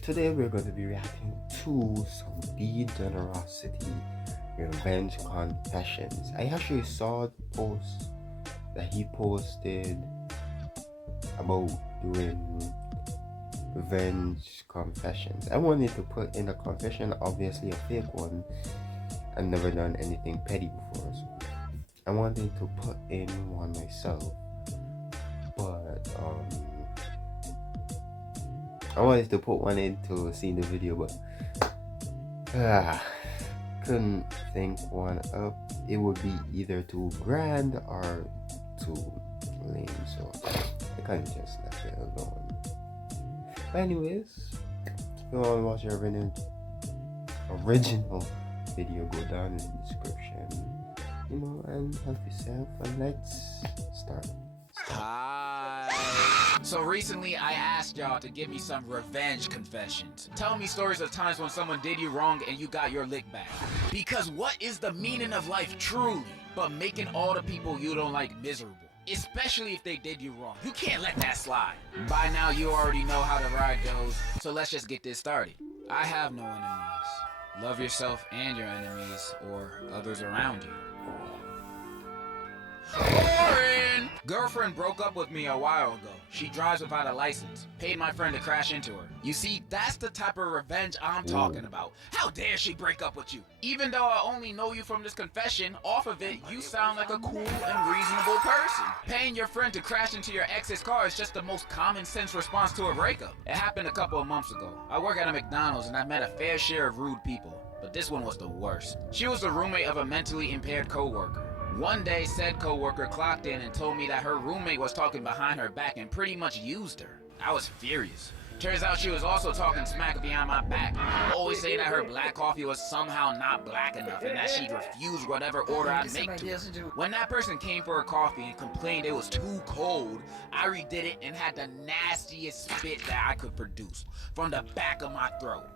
Today we're going to be reacting to some degenerosity revenge confessions. I actually saw the post that he posted about doing revenge confessions. I wanted to put in a confession, obviously a fake one. I've never done anything petty before, so I wanted to put in one myself, but I wanted to put one in to see the video, but couldn't think one up. It would be either too grand or too lame, so I kind of just left it alone. But anyways, if you want to watch your original video, go down in the description, and help yourself, and let's start. Hi. So recently I asked y'all to give me some revenge confessions. Tell me stories of times when someone did you wrong and you got your lick back. Because what is the meaning of life truly but making all the people you don't like miserable? Especially if they did you wrong. You can't let that slide. By now you already know how the ride goes, so let's just get this started. I have no enemies. Love yourself and your enemies, or others around you. Boring! Girlfriend broke up with me a while ago. She drives without a license. Paid my friend to crash into her. You see, that's the type of revenge I'm talking about. How dare she break up with you? Even though I only know you from this confession, off of it, you sound like a cool and reasonable person. Paying your friend to crash into your ex's car is just the most common sense response to a breakup. It happened a couple of months ago. I work at a McDonald's and I met a fair share of rude people, but this one was the worst. She was the roommate of a mentally impaired coworker. One day, said coworker clocked in and told me that her roommate was talking behind her back and pretty much used her. I was furious. Turns out she was also talking smack behind my back, always saying that her black coffee was somehow not black enough and that she'd refuse whatever order I'd make to her. When that person came for her coffee and complained it was too cold, I redid it and had the nastiest spit that I could produce from the back of my throat.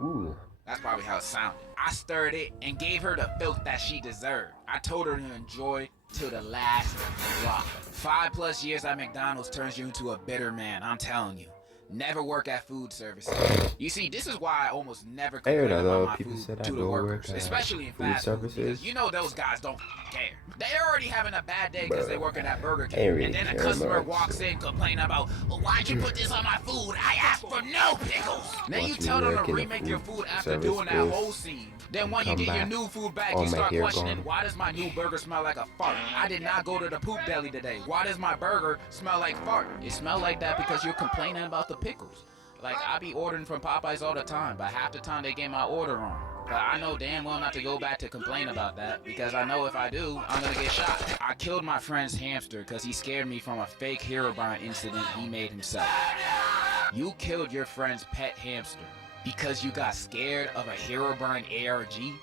Ooh. That's probably how it sounded. I stirred it and gave her the filth that she deserved. I told her to enjoy till the last drop. 5+ years at McDonald's turns you into a bitter man, I'm telling you. Never work at food services. You see, this is why I almost never complain about my food to the workers, especially in fast food, because you know those guys don't care. They're already having a bad day because they're working at Burger King, and then a customer walks in complaining about, well, why'd you put this on my food? I asked for no pickles. Then you tell them to remake your food after doing that whole scene. Then when you get your new food back, you start questioning, why does my new burger smell like a fart? I did not go to the poop deli today. Why does my burger smell like fart? It smells like that because you're complaining about the pickles. Like, I be ordering from Popeyes all the time, but half the time they get my order wrong. But I know damn well not to go back to complain about that, because I know if I do, I'm gonna get shot. I killed my friend's hamster because he scared me from a fake Herobrine incident he made himself. You killed your friend's pet hamster because you got scared of a Herobrine ARG?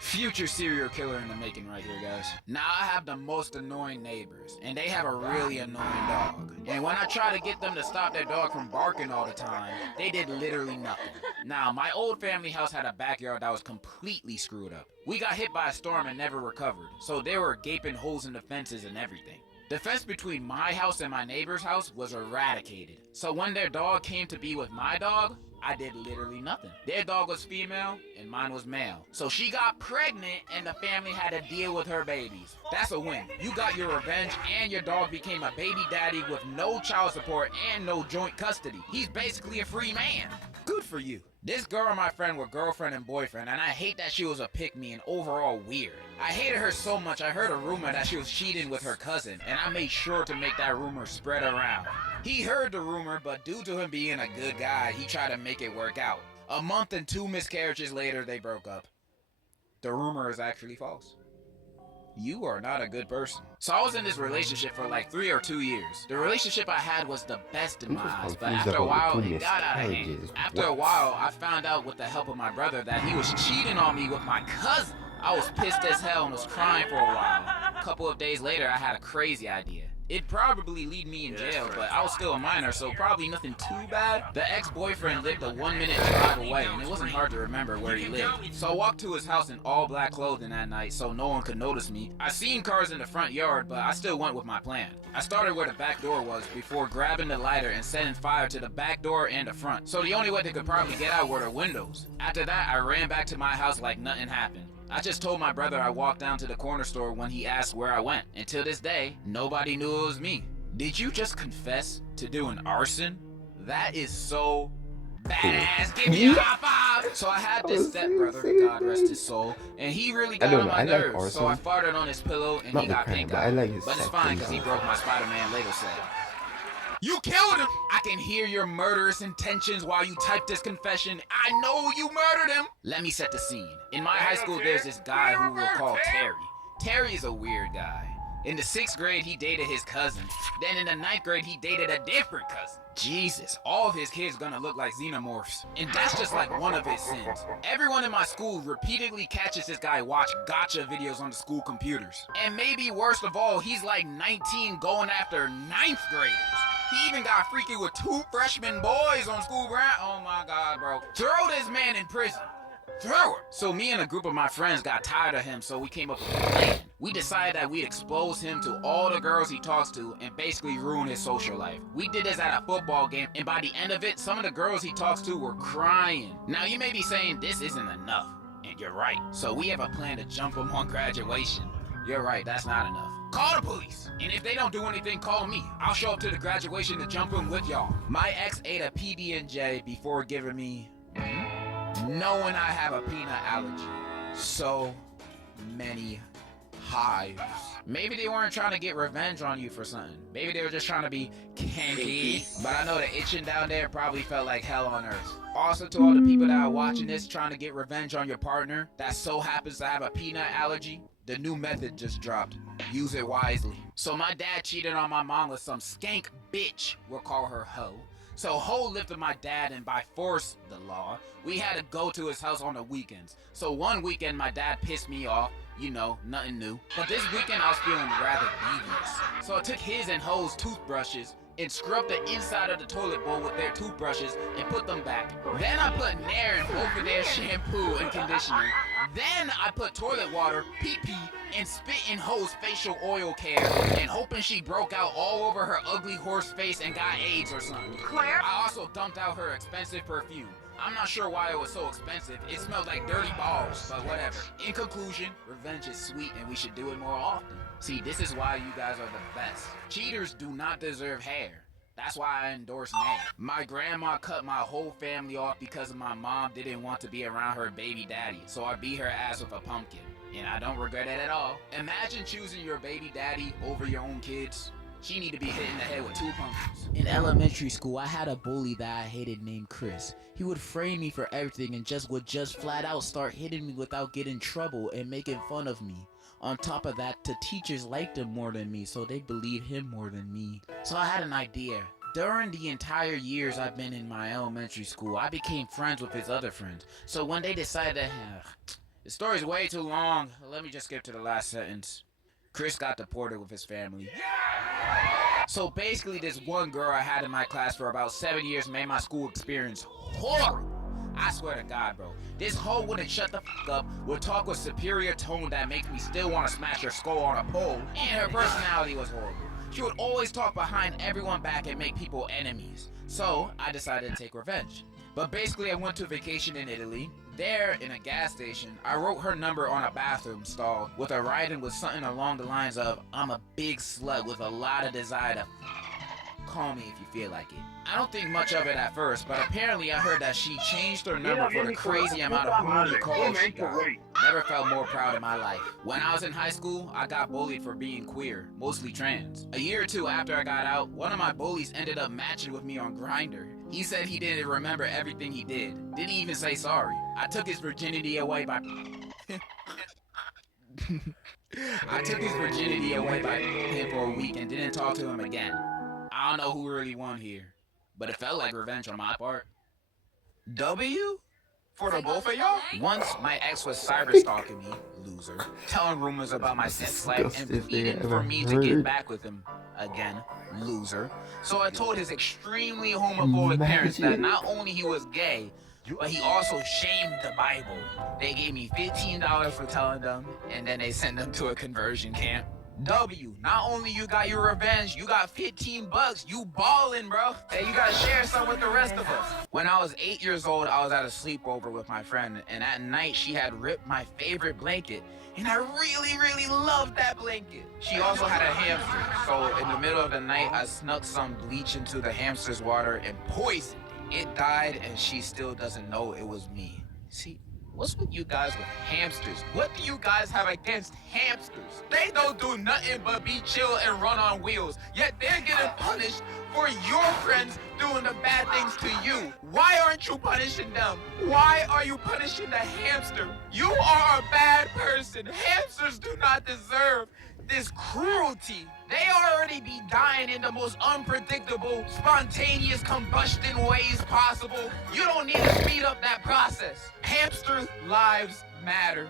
Future serial killer in the making right here, guys. Now I have the most annoying neighbors, and they have a really annoying dog. And when I try to get them to stop their dog from barking all the time, they did literally nothing. Now, my old family house had a backyard that was completely screwed up. We got hit by a storm and never recovered, so there were gaping holes in the fences and everything. The fence between my house and my neighbor's house was eradicated. So when their dog came to be with my dog, I did literally nothing. Their dog was female and mine was male. So she got pregnant and the family had to deal with her babies. That's a win. You got your revenge and your dog became a baby daddy with no child support and no joint custody. He's basically a free man. Good for you. This girl and my friend were girlfriend and boyfriend, and I hate that she was a pick-me and overall weird. I hated her so much I heard a rumor that she was cheating with her cousin, and I made sure to make that rumor spread around. He heard the rumor, but due to him being a good guy, he tried to make it work out. A month and 2 miscarriages later, they broke up. The rumor is actually false. You are not a good person. So I was in this relationship for like 3 or 2 years. The relationship I had was the best in my eyes, but after a while, it got out of hand. After a while, I found out with the help of my brother that he was cheating on me with my cousin. I was pissed as hell and was crying for a while. A couple of days later, I had a crazy idea. It'd probably leave me in jail, but I was still a minor, so probably nothing too bad. The ex-boyfriend lived a 1-minute drive away, and it wasn't hard to remember where he lived. So I walked to his house in all black clothing that night so no one could notice me. I seen cars in the front yard, but I still went with my plan. I started where the back door was before grabbing the lighter and setting fire to the back door and the front. So the only way they could probably get out were the windows. After that, I ran back to my house like nothing happened. I just told my brother I walked down to the corner store when he asked where I went. And till this day, nobody knew it was me. Did you just confess to doing arson? That is so badass. Give me a high five. So I had this stepbrother, God rest his soul, and he really got on my nerves. So I farted on his pillow and he got pink eye. But it's fine because he broke my Spider-Man Lego set. You killed him! I can hear your murderous intentions while you type this confession. I know you murdered him! Let me set the scene. In my high school, there's this guy who we'll call Terry. Terry is a weird guy. In the 6th grade, he dated his cousin. Then in the 9th grade, he dated a different cousin. Jesus, all of his kids gonna look like xenomorphs. And that's just like one of his sins. Everyone in my school repeatedly catches this guy watch gotcha videos on the school computers. And maybe worst of all, he's like 19 going after 9th graders. He even got freaky with 2 freshman boys on school ground. Oh my God, bro. Throw this man in prison. Throw her. So me and a group of my friends got tired of him, so we came up with a plan. We decided that we'd expose him to all the girls he talks to and basically ruin his social life. We did this at a football game, and by the end of it, some of the girls he talks to were crying. Now you may be saying this isn't enough, and you're right. So we have a plan to jump him on graduation. You're right, that's not enough. Call the police, and if they don't do anything, call me. I'll show up to the graduation to jump him with y'all. My ex ate a PB&J before giving me, knowing I have a peanut allergy. So many hives. Maybe they weren't trying to get revenge on you for something. Maybe they were just trying to be kinky. But I know the itching down there probably felt like hell on earth. Also, to all the people that are watching this trying to get revenge on your partner that so happens to have a peanut allergy, the new method just dropped. Use it wisely. So my dad cheated on my mom with some skank bitch, we'll call her Ho. So Ho lived with my dad, and by force, the law, we had to go to his house on the weekends. So one weekend my dad pissed me off, you know, nothing new. But this weekend I was feeling rather devious. So I took his and Ho's toothbrushes and scrubbed the inside of the toilet bowl with their toothbrushes and put them back. Then I put Nair in both of their shampoo and conditioner. Then I put toilet water, pee-pee, and spit in Ho's facial oil care and hoping she broke out all over her ugly horse face and got AIDS or something. Claire? I also dumped out her expensive perfume. I'm not sure why it was so expensive. It smelled like dirty balls, but whatever. In conclusion, revenge is sweet and we should do it more often. See, this is why you guys are the best. Cheaters do not deserve hair. That's why I endorse Nair. My grandma cut my whole family off because my mom didn't want to be around her baby daddy, so I beat her ass with a pumpkin. And I don't regret it at all. Imagine choosing your baby daddy over your own kids. She need to be hit in the head with 2 pumpkins. In elementary school, I had a bully that I hated named Chris. He would frame me for everything and would flat out start hitting me without getting in trouble and making fun of me. On top of that, the teachers liked him more than me, so they believed him more than me. So I had an idea. During the entire years I've been in my elementary school, I became friends with his other friends. So when they decided that, the story's way too long, let me just skip to the last sentence. Chris got deported with his family. So basically this one girl I had in my class for about 7 years made my school experience horrible. I swear to God, bro. This hoe wouldn't shut the fuck up, would talk with superior tone that makes me still want to smash her skull on a pole, and her personality was horrible. She would always talk behind everyone back and make people enemies. So I decided to take revenge. But basically I went to vacation in Italy. There, in a gas station, I wrote her number on a bathroom stall with a writing with something along the lines of, I'm a big slut with a lot of desire to call me if you feel like it. I don't think much of it at first, but apparently I heard that she changed her number for the crazy amount of horny calls she got. Never felt more proud in my life. When I was in high school, I got bullied for being queer, mostly trans. A year or 2 after I got out, one of my bullies ended up matching with me on Grindr. He said he didn't remember everything he did. Didn't even say sorry. I took his virginity away by him for a week and didn't talk to him again. I don't know who really won here, but it felt like revenge on my part. W For the both of y'all? Once, my ex was cyber stalking me, loser, telling rumors That's about the my most sex life and disgusting thing I pleading ever for me to get heard. back with him. Again, loser. So I told his extremely homophobic parents that Imagine. not only he was gay, but he also shamed the Bible. They gave me $15 for telling them, and then they sent them to a conversion camp. W, not only you got your revenge, you got 15 bucks. You ballin', bro. Hey, you gotta share some with the rest of us. When I was 8 years old, I was at a sleepover with my friend, and at night she had ripped my favorite blanket. And I really, really loved that blanket. She also had a hamster, so in the middle of the night, I snuck some bleach into the hamster's water and poisoned it. It died, and she still doesn't know it was me. See, what's with you guys with hamsters? What do you guys have against hamsters? They don't do nothing but be chill and run on wheels, yet they're getting punished for your friends doing the bad things to you. Why aren't you punishing them? Why are you punishing the hamster? You are a bad person. Hamsters do not deserve this cruelty. They already be dying in the most unpredictable, spontaneous combustion ways possible. You don't need to speed up that process. Hamster lives matter.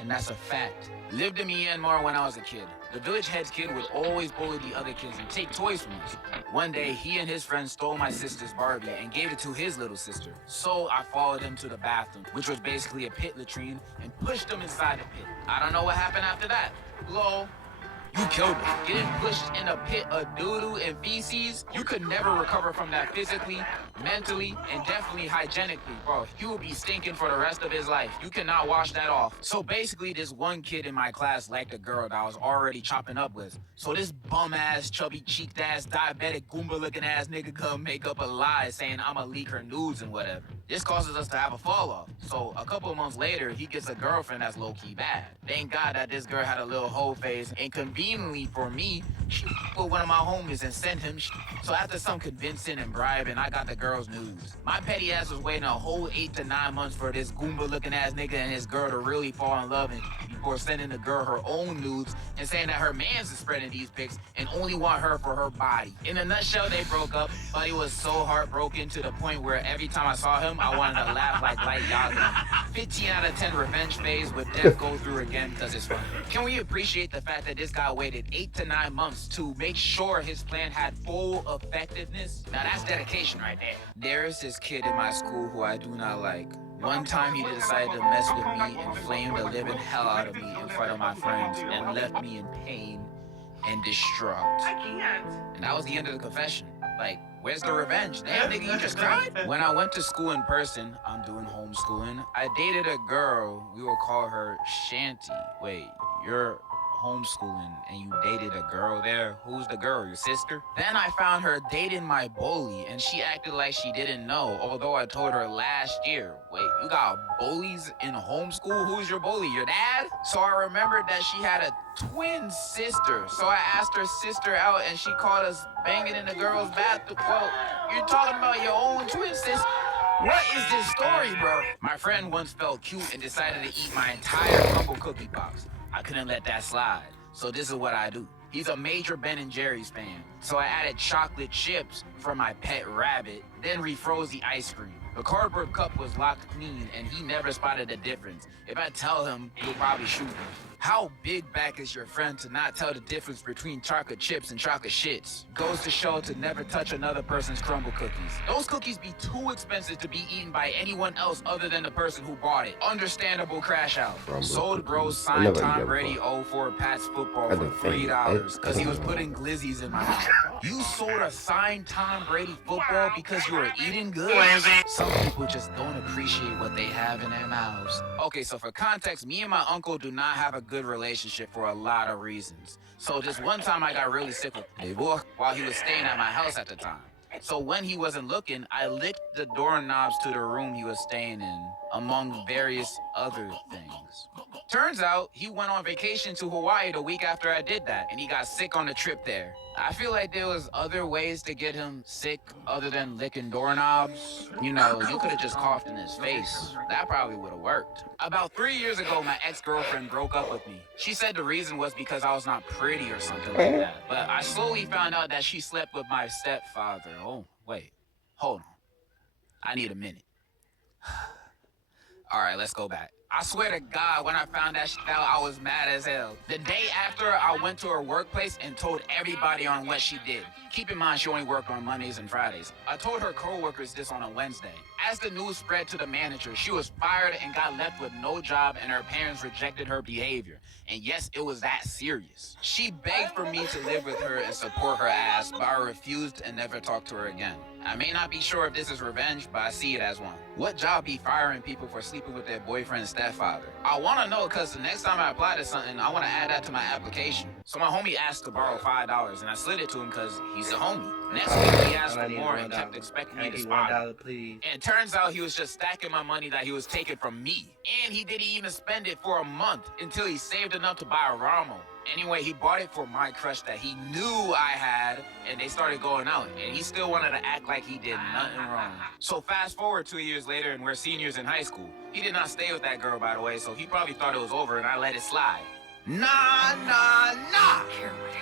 And that's a fact. Lived in Myanmar when I was a kid. The village head's kid would always bully the other kids and take toys from us. One day, he and his friends stole my sister's Barbie and gave it to his little sister. So I followed him to the bathroom, which was basically a pit latrine, and pushed him inside the pit. I don't know what happened after that. Lol. You killed him. Getting pushed in a pit of doo-doo and feces, you could never recover from that physically, mentally, and definitely hygienically, bro. He will be stinking for the rest of his life. You cannot wash that off. So basically, this one kid in my class liked a girl that I was already chopping up with. So this bum-ass, chubby-cheeked-ass, diabetic, Goomba-looking ass nigga come make up a lie saying I'ma leak her nudes and whatever. This causes us to have a fall-off. So a couple of months later, he gets a girlfriend that's low-key bad. Thank God that this girl had a little hoe face, and conveniently for me, she with one of my homies and sent him So after some convincing and bribing, I got the girl's news. My petty ass was waiting a whole 8 to 9 months for this Goomba-looking ass nigga and his girl to really fall in love before sending the girl her own nudes and saying that her man's is spreading these pics and only want her for her body. In a nutshell, they broke up, but he was so heartbroken to the point where every time I saw him, I wanted to laugh like Light Yall. 15 out of 10 revenge phase with death go through again because it's fun. Can we appreciate the fact that this guy waited 8 to 9 months to make sure his plan had full effectiveness? Now that's dedication right there. There is this kid in my school who I do not like. One time he decided to mess with me and flamed the living hell out of me in front of my friends and left me in pain and distraught. I can't. And that was the end of the confession. Like, where's the revenge? Damn, nigga, you just cried? When I went to school in person, I'm doing homeschooling, I dated a girl, we will call her Shanty. Wait, you're homeschooling and you dated a girl there? Who's the girl, your sister? Then I found her dating my bully and she acted like she didn't know, although I told her last year. Wait, you got bullies in homeschool? Who's your bully, your dad? So I remembered that she had a twin sister. So I asked her sister out and she caught us banging in the girl's bathroom. Well, you're talking about your own twin sister. What is this story, bro? My friend once felt cute and decided to eat my entire crumble cookie box. I couldn't let that slide. So this is what I do. He's a major Ben and Jerry's fan. So I added chocolate chips for my pet rabbit, then refroze the ice cream. The cardboard cup was locked clean and he never spotted the difference. If I tell him, he'll probably shoot me. How big back is your friend to not tell the difference between chocolate chips and chocolate shits? Goes to show to never touch another person's crumble cookies. Those cookies be too expensive to be eaten by anyone else other than the person who bought it. Understandable crash out. Crumble Sold bros cookies. I signed never eat Tom them, Brady but 04 Pats football I for don't think $3 because he was know. putting glizzies in my mouth. You sold a signed Tom Brady football because you were eating good? Some people just don't appreciate what they have in their mouths. Okay, so for context, me and my uncle do not have a good relationship for a lot of reasons. So just one time I got really sick with Devor while he was staying at my house at the time. So when he wasn't looking, I licked the doorknobs to the room he was staying in, among various other things. Turns out he went on vacation to Hawaii the week after I did that, and he got sick on the trip there. I feel like there was other ways to get him sick other than licking doorknobs. You know, you could have just coughed in his face. That probably would have worked. About 3 years ago, my ex-girlfriend broke up with me. She said the reason was because I was not pretty or something like that. But I slowly found out that she slept with my stepfather. Oh, wait. Hold on. I need a minute. Alright, let's go back. I swear to God, when I found that shit out, I was mad as hell. The day after, I went to her workplace and told everybody on what she did. Keep in mind, she only worked on Mondays and Fridays. I told her coworkers this on a Wednesday. As the news spread to the manager, she was fired and got left with no job, and her parents rejected her behavior. And yes, it was that serious. She begged for me to live with her and support her ass, but I refused and never talked to her again. I may not be sure if this is revenge, but I see it as one. What job be firing people for sleeping with their boyfriend's stepfather? I want to know because the next time I apply to something, I want to add that to my application. So my homie asked to borrow $5, and I slid it to him because he's a homie. Next week, he asked for more and kept expecting me to spot him. And it turns out he was just stacking my money that he was taking from me. And he didn't even spend it for a month until he saved enough to buy a Ramo. Anyway, he bought it for my crush that he knew I had, and they started going out, and he still wanted to act like he did nothing wrong. So fast forward 2 years later, and we're seniors in high school. He did not stay with that girl, by the way, so he probably thought it was over, and I let it slide. Nah.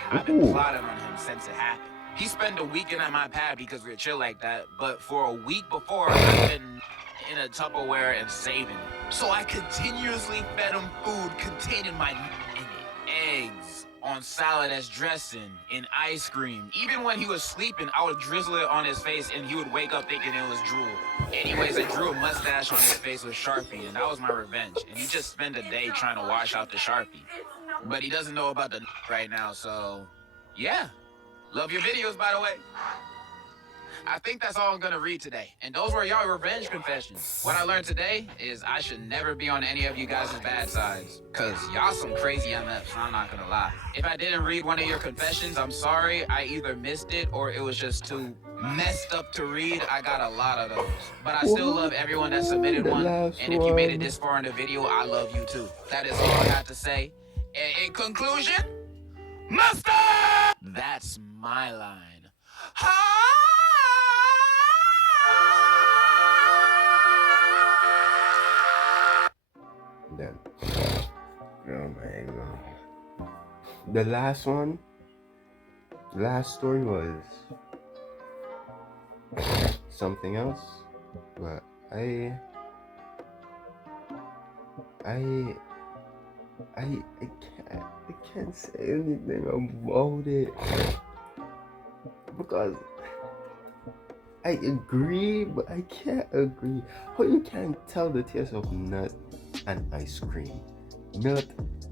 I've been plotting on him since it happened. He spent a weekend at my pad because we were chill like that, but for a week before, I've been in a Tupperware and saving it. So I continuously fed him food containing my in it. Eggs on salad as dressing, in ice cream. Even when he was sleeping, I would drizzle it on his face and he would wake up thinking it was drool. Anyways, I drew a mustache on his face with Sharpie, and that was my revenge. And he just spent a day trying to wash out the Sharpie. But he doesn't know about the right now, so yeah. Love your videos, by the way. I think that's all I'm gonna read today. And those were y'all revenge confessions. What I learned today is I should never be on any of you guys' bad sides. Cause y'all some crazy MFs, I'm not gonna lie. If I didn't read one of your confessions, I'm sorry. I either missed it or it was just too messed up to read. I got a lot of those. But I still love everyone that submitted one. And if you made it this far in the video, I love you too. That is all I got to say. And in conclusion, Master! That's my line. Then, oh my god. The last story was something else, but I can't say anything about it because I agree, but I can't agree. How you can't tell the taste of nut and ice cream, nut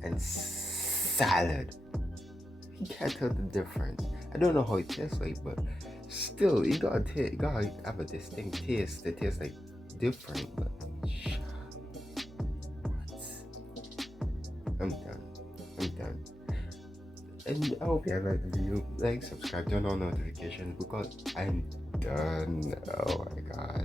and salad? You can't tell the difference. I don't know how it tastes like, but still, you gotta have a distinct taste. It tastes like different, but I'm done. And I hope you like the video. Like, subscribe, turn on notifications because I'm done. Oh my god.